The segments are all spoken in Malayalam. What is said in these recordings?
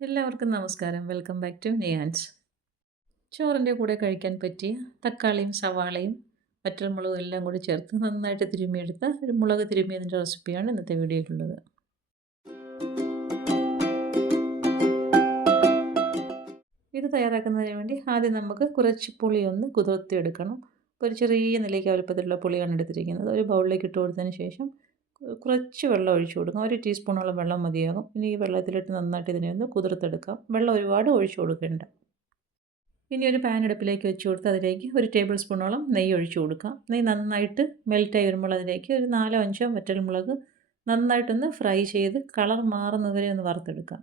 എല്ലാവർക്കും നമസ്കാരം. വെൽക്കം ബാക്ക് ടു നിയാൻസ്. ചോറിൻ്റെ കൂടെ കഴിക്കാൻ പറ്റിയ തക്കാളിയും സവാളയും വറ്റൽമുളകും എല്ലാം കൂടി ചേർത്ത് നന്നായിട്ട് തിരുമ്മിയെടുത്ത ഒരു മുളക് തിരുമ്മിയതിൻ്റെ റെസിപ്പിയാണ് ഇന്നത്തെ വീഡിയോയിലുള്ളത്. ഇത് തയ്യാറാക്കുന്നതിന് വേണ്ടി ആദ്യം നമുക്ക് കുറച്ച് പുളി ഒന്ന് കുതിർത്തിയെടുക്കണം. അപ്പോൾ ഒരു ചെറിയ നിലയ്ക്ക് വലുപ്പത്തിലുള്ള പുളിയാണ് എടുത്തിരിക്കുന്നത്. ഒരു ബൗളിലേക്ക് ഇട്ട് കൊടുത്തതിന് ശേഷം കുറച്ച് വെള്ളം ഒഴിച്ചു കൊടുക്കാം. 1 ടീസ്പൂണോളം വെള്ളം മതിയാകും. ഇനി ഈ വെള്ളത്തിലിട്ട് നന്നായിട്ട് ഇതിനെ ഒന്ന് കുതിർത്തെടുക്കാം. വെള്ളം ഒരുപാട് ഒഴിച്ചു കൊടുക്കേണ്ട. ഇനി ഒരു പാൻ അടുപ്പിലേക്ക് വെച്ച് കൊടുത്ത് അതിലേക്ക് 1 ടേബിൾ സ്പൂണോളം നെയ്യ് ഒഴിച്ചു കൊടുക്കാം. നെയ്യ് നന്നായിട്ട് മെൽറ്റായി വരുമ്പോൾ അതിലേക്ക് ഒരു 4-5 വറ്റൽമുളക് നന്നായിട്ടൊന്ന് ഫ്രൈ ചെയ്ത് കളർ മാറുന്നവരെ ഒന്ന് വറുത്തെടുക്കാം.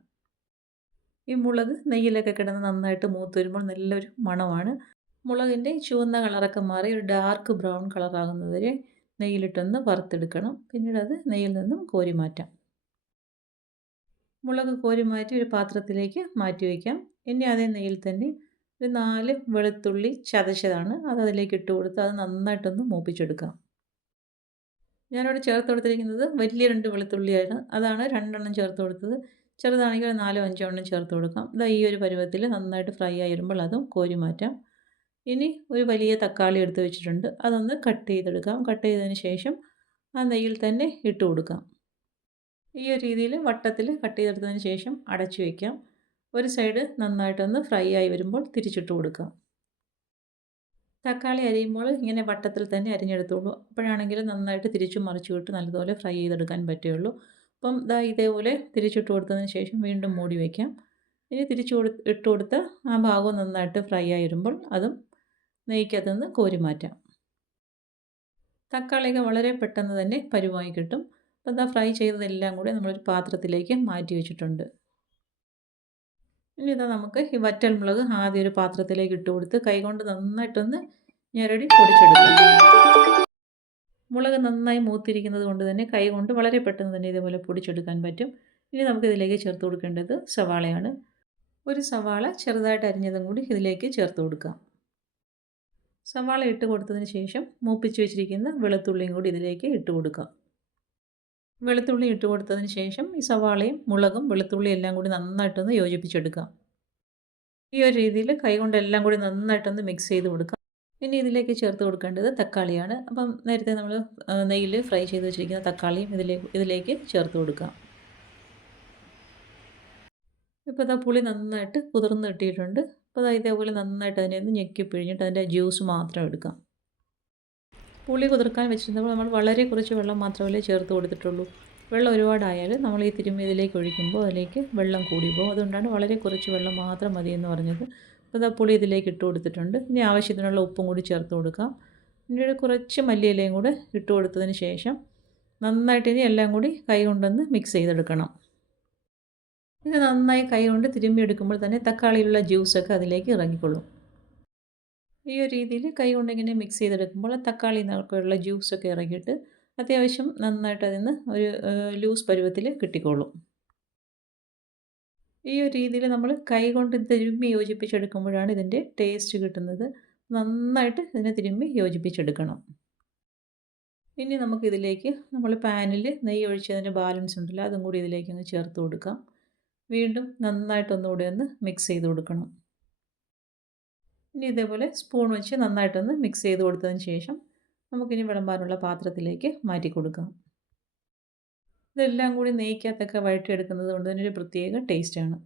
ഈ മുളക് നെയ്യിലൊക്കെ കിടന്ന് നന്നായിട്ട് മൂത്ത് വരുമ്പോൾ നല്ലൊരു മണമാണ്. മുളകിൻ്റെ ചുവന്ന കളറൊക്കെ മാറി ഒരു ഡാർക്ക് ബ്രൗൺ കളറാകുന്നതുവരെ നെയ്യിലിട്ടൊന്ന് വറുത്തെടുക്കണം. പിന്നീട് അത് നെയ്യിൽ നിന്നും കോരി മാറ്റാം. മുളക് കോരി മാറ്റി ഒരു പാത്രത്തിലേക്ക് മാറ്റി വയ്ക്കാം. ഇനി അതേ നെയ്യിൽ തന്നെ ഒരു 4 വെളുത്തുള്ളി ചതച്ചതാണ് അത് അതിലേക്ക് ഇട്ട് കൊടുത്ത് അത് നന്നായിട്ടൊന്ന് മൂപ്പിച്ചെടുക്കാം. ഞാനിവിടെ ചേർത്ത് കൊടുത്തിരിക്കുന്നത് വലിയ 2 വെളുത്തുള്ളിയാണ്. അതാണ് 2 എണ്ണം ചേർത്ത് കൊടുത്തത്. ചെറുതാണെങ്കിൽ 4-5 എണ്ണം ചേർത്ത് കൊടുക്കാം. ഇതാ ഈ ഒരു പരുവത്തിൽ നന്നായിട്ട് ഫ്രൈ ആയി വരുമ്പോൾ അതും കോരി മാറ്റാം. ഇനി ഒരു വലിയ തക്കാളി എടുത്ത് വെച്ചിട്ടുണ്ട്. അതൊന്ന് കട്ട് ചെയ്തെടുക്കാം. കട്ട് ചെയ്തതിന് ശേഷം ആ നെയ്യിൽ തന്നെ ഇട്ട് കൊടുക്കാം. ഈ ഒരു രീതിയിൽ വട്ടത്തിൽ കട്ട് ചെയ്തെടുത്തതിന് ശേഷം അടച്ചു വയ്ക്കാം. ഒരു സൈഡ് നന്നായിട്ടൊന്ന് ഫ്രൈ ആയി വരുമ്പോൾ തിരിച്ചിട്ട് കൊടുക്കാം. തക്കാളി അരിയുമ്പോൾ ഇങ്ങനെ വട്ടത്തിൽ തന്നെ അരിഞ്ഞെടുത്തോളൂ. അപ്പോഴാണെങ്കിൽ നന്നായിട്ട് തിരിച്ചും മറിച്ചു വിട്ട് നല്ലതുപോലെ ഫ്രൈ ചെയ്തെടുക്കാൻ പറ്റുകയുള്ളൂ. അപ്പം ഇതേപോലെ തിരിച്ചിട്ട് കൊടുത്തതിന് ശേഷം വീണ്ടും മൂടി വയ്ക്കാം. ഇനി ഇട്ട് കൊടുത്ത് ആ ഭാഗം നന്നായിട്ട് ഫ്രൈ ആയി വരുമ്പോൾ അതും നെയ്ക്കകത്തുനിന്ന് കോരി മാറ്റാം. തക്കാളിയൊക്കെ വളരെ പെട്ടെന്ന് തന്നെ പരുവായി കിട്ടും. അപ്പോൾ ഫ്രൈ ചെയ്തതെല്ലാം കൂടി നമ്മളൊരു പാത്രത്തിലേക്ക് മാറ്റി വെച്ചിട്ടുണ്ട്. ഇനി നമുക്ക് ഈ വറ്റൽമുളക് ആദ്യം ഒരു പാത്രത്തിലേക്ക് ഇട്ട് കൊടുത്ത് കൈകൊണ്ട് നന്നായിട്ടൊന്ന് ഞെരടി പൊടിച്ചെടുക്കാം. മുളക് നന്നായി മൂത്തിരിക്കുന്നത് കൊണ്ട് തന്നെ കൈകൊണ്ട് വളരെ പെട്ടെന്ന് തന്നെ ഇതേപോലെ പൊടിച്ചെടുക്കാൻ പറ്റും. ഇനി നമുക്കിതിലേക്ക് ചേർത്ത് കൊടുക്കേണ്ടത് സവാളയാണ്. ഒരു സവാള ചെറുതായിട്ട് അരിഞ്ഞതും കൂടി ഇതിലേക്ക് ചേർത്ത് കൊടുക്കാം. സവാള ഇട്ട് കൊടുത്തതിന് ശേഷം മൂപ്പിച്ച് വെച്ചിരിക്കുന്ന വെളുത്തുള്ളിയും കൂടി ഇതിലേക്ക് ഇട്ട് കൊടുക്കാം. വെളുത്തുള്ളി ഇട്ട് കൊടുത്തതിന് ശേഷം ഈ സവാളയും മുളകും വെളുത്തുള്ളിയും എല്ലാം കൂടി നന്നായിട്ടൊന്ന് യോജിപ്പിച്ചെടുക്കാം. ഈ ഒരു രീതിയിൽ കൈകൊണ്ട് എല്ലാം കൂടി നന്നായിട്ടൊന്ന് മിക്സ് ചെയ്ത് കൊടുക്കാം. ഇനി ഇതിലേക്ക് ചേർത്ത് കൊടുക്കേണ്ടത് തക്കാളിയാണ്. അപ്പം നേരത്തെ നമ്മൾ നെയ്യിൽ ഫ്രൈ ചെയ്ത് വെച്ചിരിക്കുന്ന തക്കാളിയും ഇതിലേക്ക് ചേർത്ത് കൊടുക്കാം. ഇപ്പോൾ പുളി നന്നായിട്ട് കുതിർന്ന് കിട്ടിയിട്ടുണ്ട്. അപ്പോൾ ഇതേപോലെ നന്നായിട്ട് അതിനെ ഒന്ന് ഞെക്കി പിഴിഞ്ഞിട്ട് അതിൻ്റെ ജ്യൂസ് മാത്രം എടുക്കാം. പുളി കുതിർക്കാൻ വെച്ചിരുന്നപ്പോൾ നമ്മൾ വളരെ കുറച്ച് വെള്ളം മാത്രമല്ലേ ചേർത്ത് കൊടുത്തിട്ടുള്ളൂ. വെള്ളം ഒരുപാടായാൽ നമ്മൾ ഈ തിരുമ്മിയതിലേക്ക് ഒഴിക്കുമ്പോൾ അതിലേക്ക് വെള്ളം കൂടി പോകും. അതുകൊണ്ടാണ് വളരെ കുറച്ച് വെള്ളം മാത്രം മതി എന്ന് പറഞ്ഞത്. അപ്പോൾ പുളി ഇതിലേക്ക് ഇട്ട് കൊടുത്തിട്ടുണ്ട്. ഇനി ആവശ്യത്തിനുള്ള ഉപ്പും കൂടി ചേർത്ത് കൊടുക്കാം. പിന്നീട് കുറച്ച് മല്ലിയിലയും കൂടെ ഇട്ട് കൊടുത്തതിന് ശേഷം നന്നായിട്ട് ഇനി എല്ലാം കൂടി കൈ കൊണ്ടൊന്ന് മിക്സ് ചെയ്തെടുക്കണം. ഇത് നന്നായി കൈ കൊണ്ട് തിരുമ്മിയെടുക്കുമ്പോൾ തന്നെ തക്കാളിയിലുള്ള ജ്യൂസൊക്കെ അതിലേക്ക് ഇറങ്ങിക്കൊള്ളും. ഈ ഒരു രീതിയിൽ കൈ കൊണ്ടിങ്ങനെ മിക്സ് ചെയ്തെടുക്കുമ്പോൾ തക്കാളി നിന്നൊക്കെയുള്ള ജ്യൂസൊക്കെ ഇറങ്ങിയിട്ട് അത്യാവശ്യം നന്നായിട്ട് അതിന് ഒരു ലൂസ് പരുവത്തിൽ കിട്ടിക്കോളും. ഈ ഒരു രീതിയിൽ നമ്മൾ കൈ കൊണ്ട് തിരുമ്മി യോജിപ്പിച്ചെടുക്കുമ്പോഴാണ് ഇതിൻ്റെ ടേസ്റ്റ് കിട്ടുന്നത്. നന്നായിട്ട് ഇതിനെ തിരുമ്മി യോജിപ്പിച്ചെടുക്കണം. ഇനി നമുക്കിതിലേക്ക് നമ്മൾ പാനിൽ നെയ്യ് ഒഴിച്ചതിൻ്റെ ബാലൻസ് ഉണ്ടല്ലോ അതും കൂടി ഇതിലേക്ക് അങ്ങ് ചേർത്ത് കൊടുക്കാം. വീണ്ടും നന്നായിട്ടൊന്നുകൂടി ഒന്ന് മിക്സ് ചെയ്ത് കൊടുക്കണം. ഇനി ഇതേപോലെ സ്പൂൺ വെച്ച് നന്നായിട്ടൊന്ന് മിക്സ് ചെയ്ത് കൊടുത്തതിന് ശേഷം നമുക്കിനി വിളമ്പാനുള്ള പാത്രത്തിലേക്ക് മാറ്റി കൊടുക്കാം. ഇതെല്ലാം കൂടി നെയ്ക്കകത്തൊക്കെ വഴറ്റിയെടുക്കുന്നത് കൊണ്ട് തന്നെ ഒരു പ്രത്യേക ടേസ്റ്റാണ്.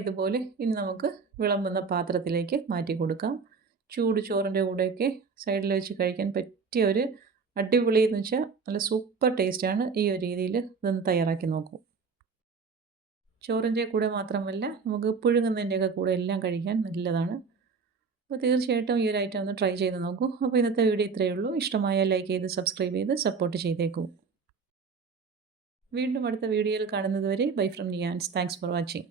ഇതുപോലെ ഇനി നമുക്ക് വിളമ്പുന്ന പാത്രത്തിലേക്ക് മാറ്റി കൊടുക്കാം. ചൂട് ചോറിൻ്റെ കൂടെയൊക്കെ സൈഡിൽ വെച്ച് കഴിക്കാൻ പറ്റിയ ഒരു അടിപൊളി എന്ന് വെച്ചാൽ നല്ല സൂപ്പർ ടേസ്റ്റാണ്. ഈ ഒരു രീതിയിൽ ഇതൊന്ന് തയ്യാറാക്കി നോക്കൂ. ചോറിൻ്റെ കൂടെ മാത്രമല്ല നമുക്ക് പുഴുങ്ങുന്നതിൻ്റെയൊക്കെ കൂടെ എല്ലാം കഴിക്കാൻ നല്ലതാണ്. അപ്പോൾ തീർച്ചയായിട്ടും ഈ ഒരു ഐറ്റം ഒന്ന് ട്രൈ ചെയ്ത് നോക്കൂ. അപ്പോൾ ഇന്നത്തെ വീഡിയോ ഇത്രയേ ഉള്ളൂ. ഇഷ്ടമായാൽ ലൈക്ക് ചെയ്ത് സബ്സ്ക്രൈബ് ചെയ്ത് സപ്പോർട്ട് ചെയ്തേക്കൂ. വീണ്ടും അടുത്ത വീഡിയോയിൽ കാണുന്നത് വരെ ബൈ ഫ്രം നിയാൻസ്. Thanks for watching.